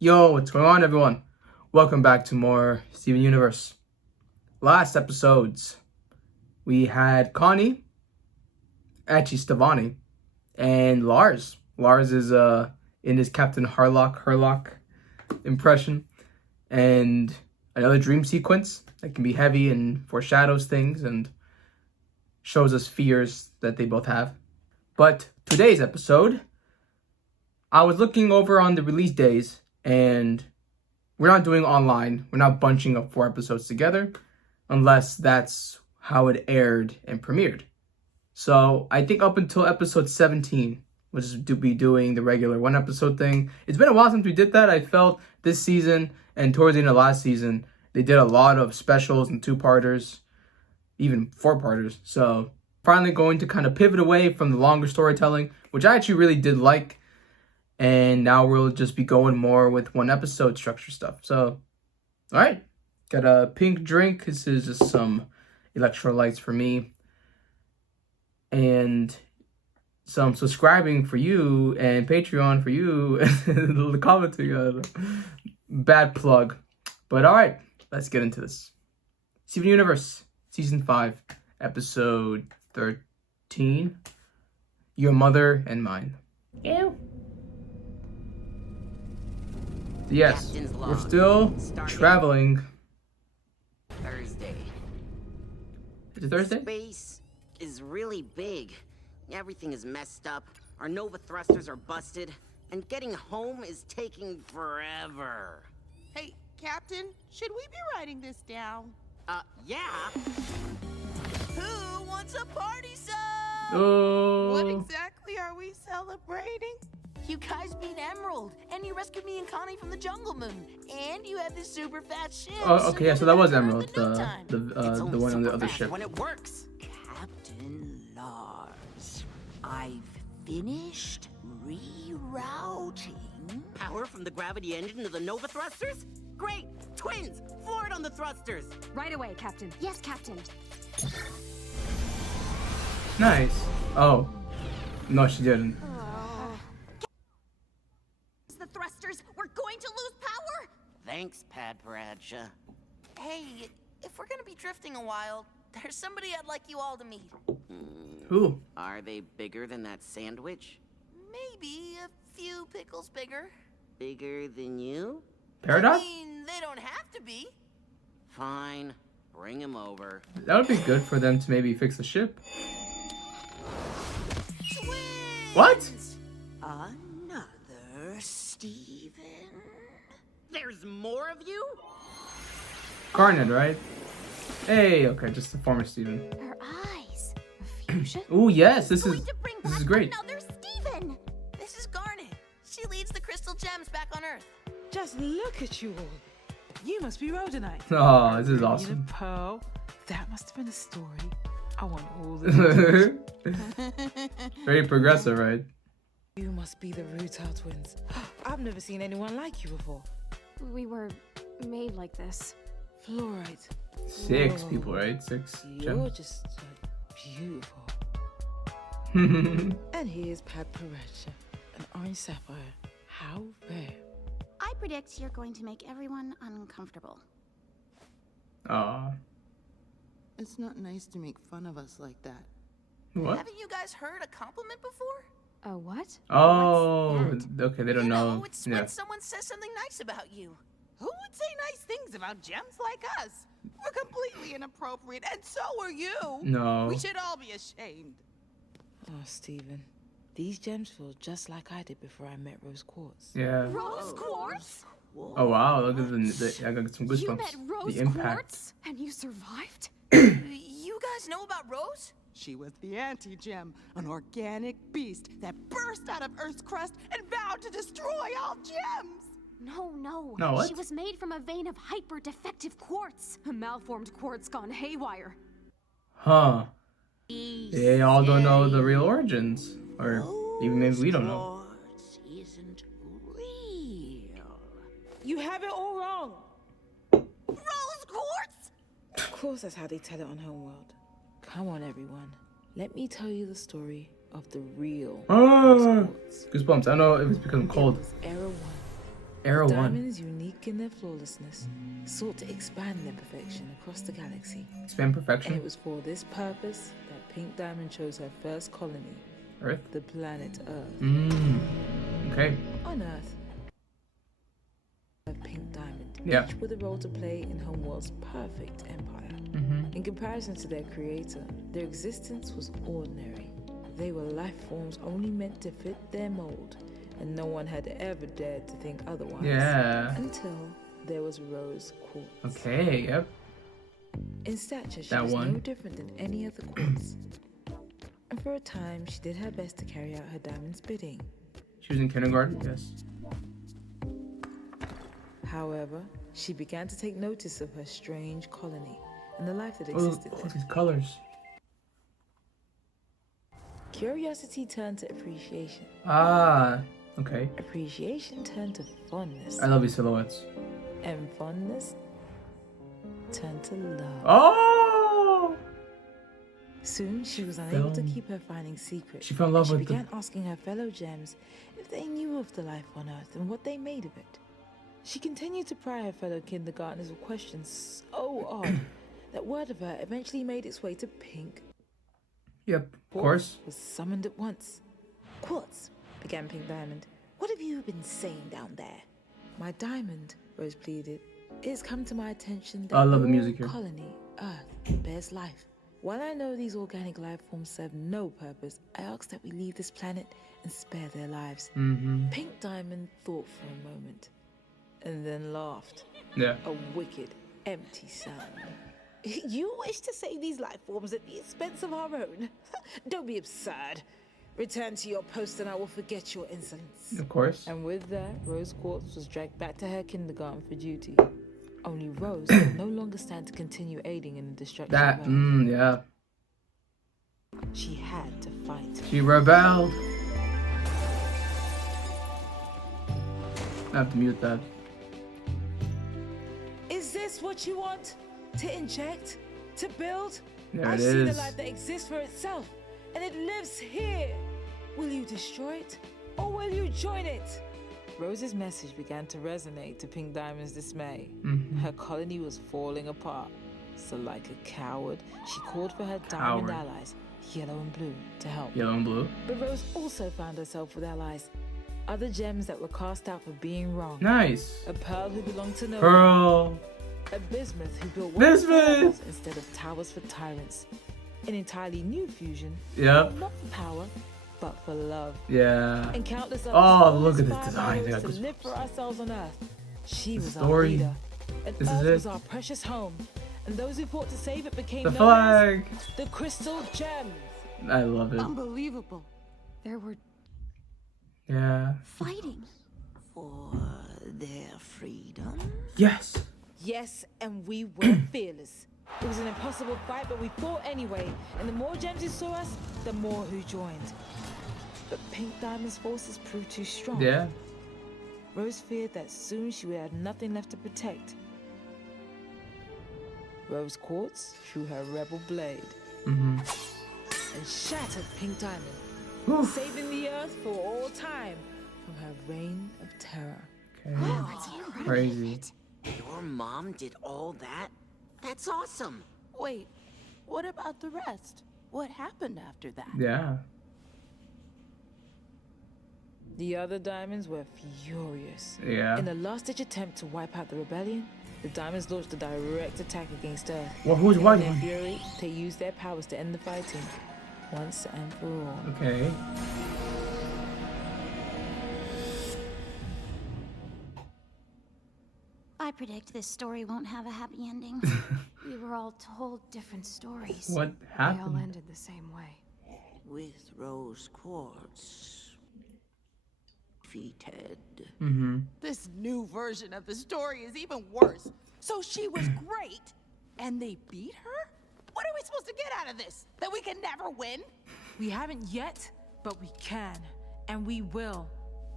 Yo, what's going on, everyone? Welcome back to more Steven Universe. Last episodes, we had Connie, actually Stevani, and Lars. Lars is in his Captain Herlock impression, and another dream sequence that can be heavy and foreshadows things and shows us fears that they both have. But today's episode, I was looking over on the release days, and we're not doing online. We're not bunching up 4 episodes together unless that's how it aired and premiered. So I think up until episode 17, we'll just be doing the regular 1 episode thing. It's been a while since we did that. I felt this season and towards the end of last season, they did a lot of specials and 2-parters, even 4-parters. So finally going to kind of pivot away from the longer storytelling, which I actually really did like. And now we'll just be going more with 1 episode structure stuff. So, all right. Got a pink drink. This is just some electrolytes for me. And some subscribing for you and Patreon for you. The commenting. Bad plug. But all right. Let's get into this. Steven Universe, Season 5, Episode 13. Your Mother and Mine. Ew. Yes, we're still traveling. Thursday. Is it Thursday? Space is really big. Everything is messed up. Our Nova thrusters are busted. And getting home is taking forever. Hey, Captain, should we be writing this down? Yeah. Who wants a party song? Oh. What exactly are we celebrating? You guys beat Emerald, and you rescued me and Connie from the Jungle Moon, and you had this super fast ship. Oh, okay, yeah, so that was Emerald, It's the one on the other fast ship. when it works. Captain Lars, I've finished rerouting. Power from the gravity engine to the Nova thrusters? Great! Twins! Floor it on the thrusters! Right away, Captain. Yes, Captain. Nice. Oh. No, she didn't. The thrusters, we're going to lose power. Thanks, Pad Paradja. Hey, if we're gonna be drifting a while, there's somebody I'd like you all to meet. Who? Are they bigger than that sandwich? Maybe a few pickles bigger. Bigger than you? Paradox? I mean, they don't have to be. Fine. Bring him over. That would be good for them to maybe fix the ship. Twins! What? Another Steven? There's more of you? Garnet, right? Hey, okay, just the former Steven. Her eyes. A fusion? Ooh, yes, this Going is to bring this back is great. Another Steven. This is Garnet. She leads the crystal gems back on Earth. Just look at you all. You must be Rhodonite. Oh, this is You awesome. know, Pearl, that must have been a story. I want all the details. Very progressive, right? You must be the Rutal twins. I've never seen anyone like you before. We were made like this. Fluorite. 6 Whoa. people, right? 6 You're gems. just beautiful. And here's Pad Paradja, an orange sapphire. How rare. I predict you're going to make everyone uncomfortable. Aw. It's not nice to make fun of us like that. What? Haven't you guys heard a compliment before? A what? Oh, What's okay, they don't you know. It's Yeah. when someone says something nice about you. Who would say nice things about gems like us? We're completely inappropriate, and so are you. No. We should all be ashamed. Oh, Stephen. These gems feel just like I did before I met Rose Quartz. Yeah. Rose quartz? Oh wow, look at I got some You met goosebumps. Rose The impact. quartz? And you survived? You guys know about Rose? She was the anti-gem, an organic beast that burst out of Earth's crust and vowed to destroy all gems. No. No, what? She was made from a vein of hyper-defective quartz. A malformed quartz gone haywire. Huh. They all don't know the real origins. Or even maybe we don't know. Quartz isn't real. You have it all wrong. Rose quartz? Of course, that's how they tell it on Homeworld. Come on, everyone. Let me tell you the story of the real Ah, Quartz. goosebumps. I don't know if it's because I'm It cold. was Era 1. Era The 1. diamonds, unique in their flawlessness, sought to expand their perfection across the galaxy. Expand And perfection. it was for this purpose that Pink Diamond chose her first colony, Earth. the planet Earth. Okay. On Earth, of Pink Diamond, Yeah. each with a role to play in Homeworld's perfect empire. In comparison to their creator, their existence was ordinary. They were life forms only meant to fit their mold, and no one had ever dared to think otherwise. Yeah. Until there was Rose Quartz. Okay. Yep. In stature, she That was one. no different than any other quartz. And for a time, she did her best to carry out her diamond's bidding. She was in kindergarten. Yes. However, she began to take notice of her strange colony and the life that Oh, existed look there. at these colors. Curiosity turned to appreciation. Ah. Okay. Appreciation turned to fondness. I love these silhouettes. And fondness turned to love. Oh. Soon, she was unable to fell- keep her finding secret. She fell in love and with she the- began asking her fellow gems if they knew of the life on Earth and what they made of it. She continued to pry her fellow kindergartners with questions so odd that word of her eventually made its way to Pink. Yep. Of course. Was summoned at once. Quartz, began Pink Diamond. What have you been saying down there? My diamond, Rose pleaded. It has come to my attention that I love the your music here. colony, Earth, bears life. While I know these organic life forms serve no purpose, I ask that we leave this planet and spare their lives. Pink Diamond thought for a moment, and then laughed. Yeah. A wicked, empty sound. You wish to save these life forms at the expense of our own? Don't be absurd. Return to your post and I will forget your insolence. Of course. And with that, Rose Quartz was dragged back to her kindergarten for duty. Only Rose could no longer stand to continue aiding in the destruction That. of Earth. Yeah. She had to fight. She rebelled. I have to mute that. Is this what you want? To inject? To build? There I it see is. the life that exists for itself, and it lives here. Will you destroy it, or will you join it? Rose's message began to resonate to Pink Diamond's dismay. Her colony was falling apart. So like a coward, she called for her diamond Coward. allies, Yellow and Blue, to help. Yellow and blue. But Rose also found herself with allies. Other gems that were cast out for being wrong. Nice. A pearl who belonged to no one. Pearl. A bismuth who built Bismuth! wonders instead of towers for tyrants. An entirely new fusion, Yep. not for power, but for love. Yeah. And countless Oh, others look at this inspired design. by I Rose got to live for ourselves on Earth. She was our story. leader, and This is Earth it. was our precious home. And those who fought to save it became The known flag. as the Crystal Gems. I love it. Unbelievable. There were Yeah. fighting. For their freedom? Yes. Yes, and we were fearless. It was an impossible fight, but we fought anyway. And the more gems who saw us, the more who joined. But Pink Diamond's forces proved too strong. Yeah. Rose feared that soon she would have nothing left to protect. Rose Quartz drew her rebel blade and shattered Pink Diamond, Oof. saving the Earth for all time from her reign of terror. Okay. Crazy. Your mom did all that? That's awesome. Wait, what about the rest? What happened after that? Yeah. The other diamonds were furious. Yeah. In a last-ditch attempt to wipe out the rebellion, the diamonds launched a direct attack against Earth. Well, who's In white their one? fury, they used their powers to end the fighting once and for all. Okay. I predict this story won't have a happy ending. We were all told different stories. What They all happened? ended the same way. With Rose Quartz defeated. This new version of the story is even worse. So she was great, and they beat her? What are we supposed to get out of this? That we can never win? We haven't yet, but we can, and we will.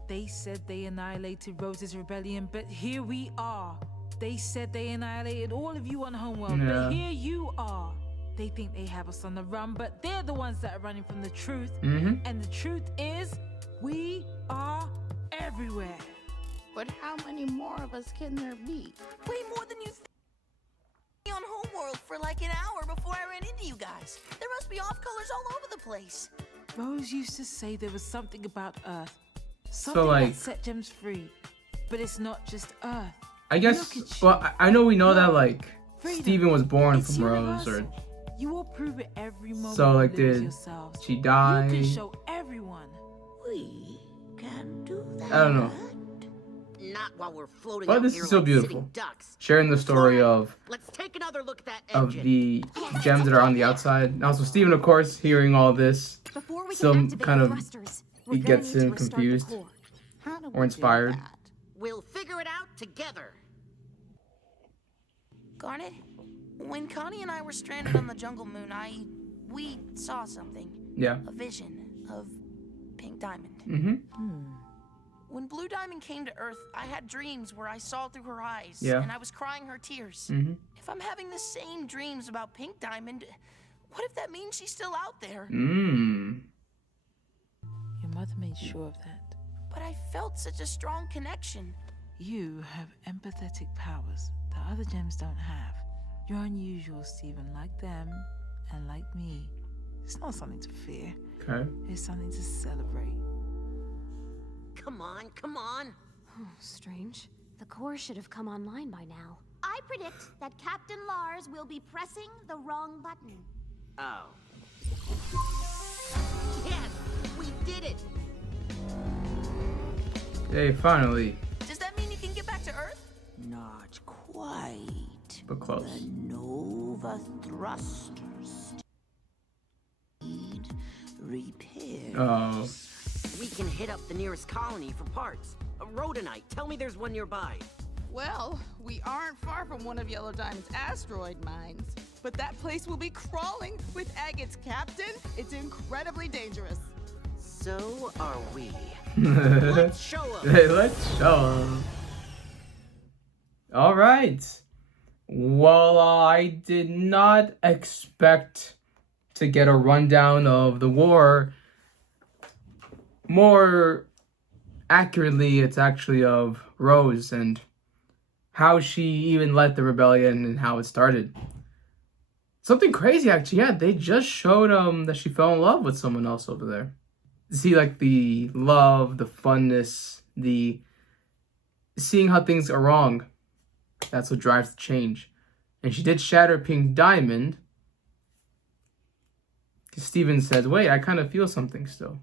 They said they annihilated Rose's rebellion, but here we are. They said they annihilated all of you on Homeworld, Yeah. but here you are. They think they have us on the run, but they're the ones that are running from the truth. And the truth is, we are everywhere. But how many more of us can there be? Way more than you think. On Homeworld for like an hour before I ran into you guys. There must be off-colors all over the place. Rose used to say there was something about Earth. So, Something like, that set gems free. But it's not just Earth. I Look guess, at well, you. I know we know that, like, Freedom. Steven was born It's from Rose, or universal. You will prove it every moment so, like, you lose did yourselves. she You die? can show everyone. We can do that. I don't know. Not while we're floating But out this here is so like beautiful. sitting ducks. Sharing the story of Let's take another look at that engine. the gems that are on the outside. And also, Steven, of course, hearing all this, Before we Some can activate kind the of- thrusters, it we're gonna gets need to him restart the confused. core. How do we Or inspired. do that? We'll figure it out together. Garnet, when Connie and I were stranded on the Jungle Moon, we saw something. Yeah. A vision of Pink Diamond. Mm-hmm. When Blue Diamond came to Earth, I had dreams where I saw through her eyes, Yeah. and I was crying her tears. Mm-hmm. If I'm having the same dreams about Pink Diamond, what if that means she's still out there? Mm. Your mother made sure of that. But I felt such a strong connection. You have empathetic powers that other gems don't have. You're unusual, Stephen, like them and like me. It's not something to fear. Okay. It's something to celebrate. Come on, come on. Oh, strange. The core should have come online by now. I predict that Captain Lars will be pressing the wrong button. Oh. Yes, we did it. Hey, finally. Does that mean you can get back to Earth? Not quite. But close. The Nova thrusters need repair. Oh. We can hit up the nearest colony for parts. Rhodonite, tell me there's one nearby. Well, we aren't far from one of Yellow Diamond's asteroid mines. But that place will be crawling with agates, Captain. It's incredibly dangerous. So are we. Let's Let's show 'em. Hey, let's show 'em. All right. Well, I did not expect to get a rundown of the war. More accurately, it's actually of Rose and how she even led the rebellion and how it started. Something crazy, actually. Yeah, they just showed that she fell in love with someone else over there. See, like, the love, the funness, the seeing how things are wrong. That's what drives the change. And she did shatter Pink Diamond. Because Steven says, wait, I kind of feel something still.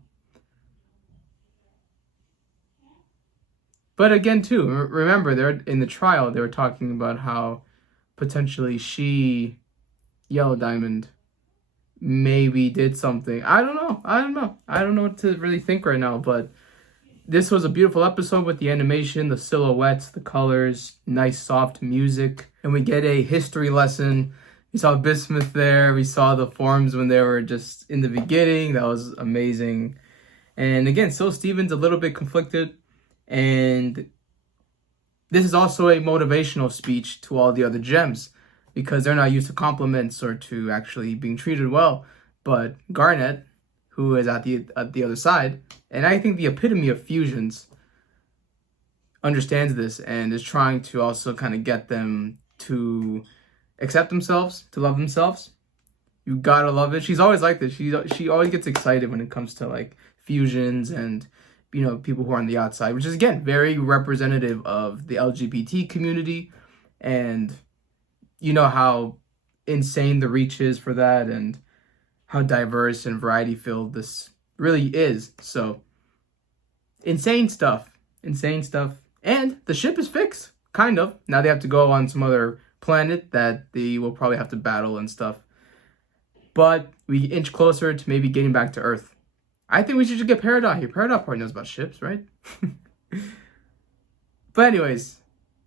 But again, too, remember, they're in the trial, they were talking about how potentially she, Yellow Diamond, maybe did something. I don't know what to really think right now, but this was a beautiful episode with the animation, the silhouettes, the colors, nice soft music, and we get a history lesson. We saw Bismuth there, we saw the forms when they were just in the beginning. That was amazing. And again, so Steven's a little bit conflicted, and this is also a motivational speech to all the other gems, because they're not used to compliments or to actually being treated well. But Garnet, who is at the other side, and I think the epitome of fusions, understands this and is trying to also kind of get them to accept themselves, to love themselves. You gotta love it. She's always like this. She always gets excited when it comes to like fusions and, you know, people who are on the outside, which is again very representative of the LGBT community. And you know how insane the reach is for that and how diverse and variety filled this really is. So insane stuff. And the ship is fixed, kind of. Now they have to go on some other planet that they will probably have to battle and stuff. But we inch closer to maybe getting back to Earth. I think we should just get Peridot here. Peridot probably knows about ships, right? But anyways,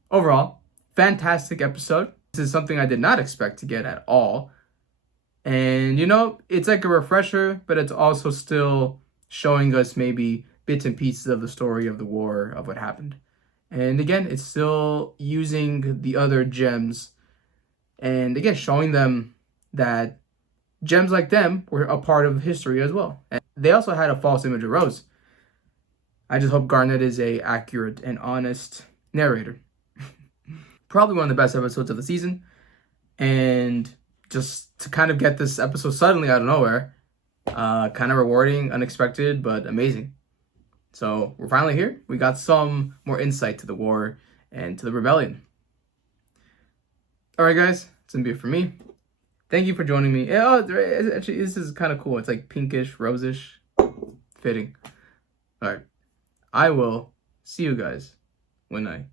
overall, fantastic episode. This is something I did not expect to get at all. And, you know, it's like a refresher, but it's also still showing us maybe bits and pieces of the story of the war, of what happened. And again, it's still using the other gems and, again, showing them that gems like them were a part of history as well. And they also had a false image of Rose. I just hope Garnet is a accurate and honest narrator. Probably one of the best episodes of the season. And just to kind of get this episode suddenly out of nowhere, kind of rewarding, unexpected, but amazing. So we're finally here. We got some more insight to the war and to the rebellion. Alright guys, it's gonna be it for me. Thank you for joining me. Actually, this is kind of cool. It's like pinkish, rosish, fitting. Alright, I will see you guys when I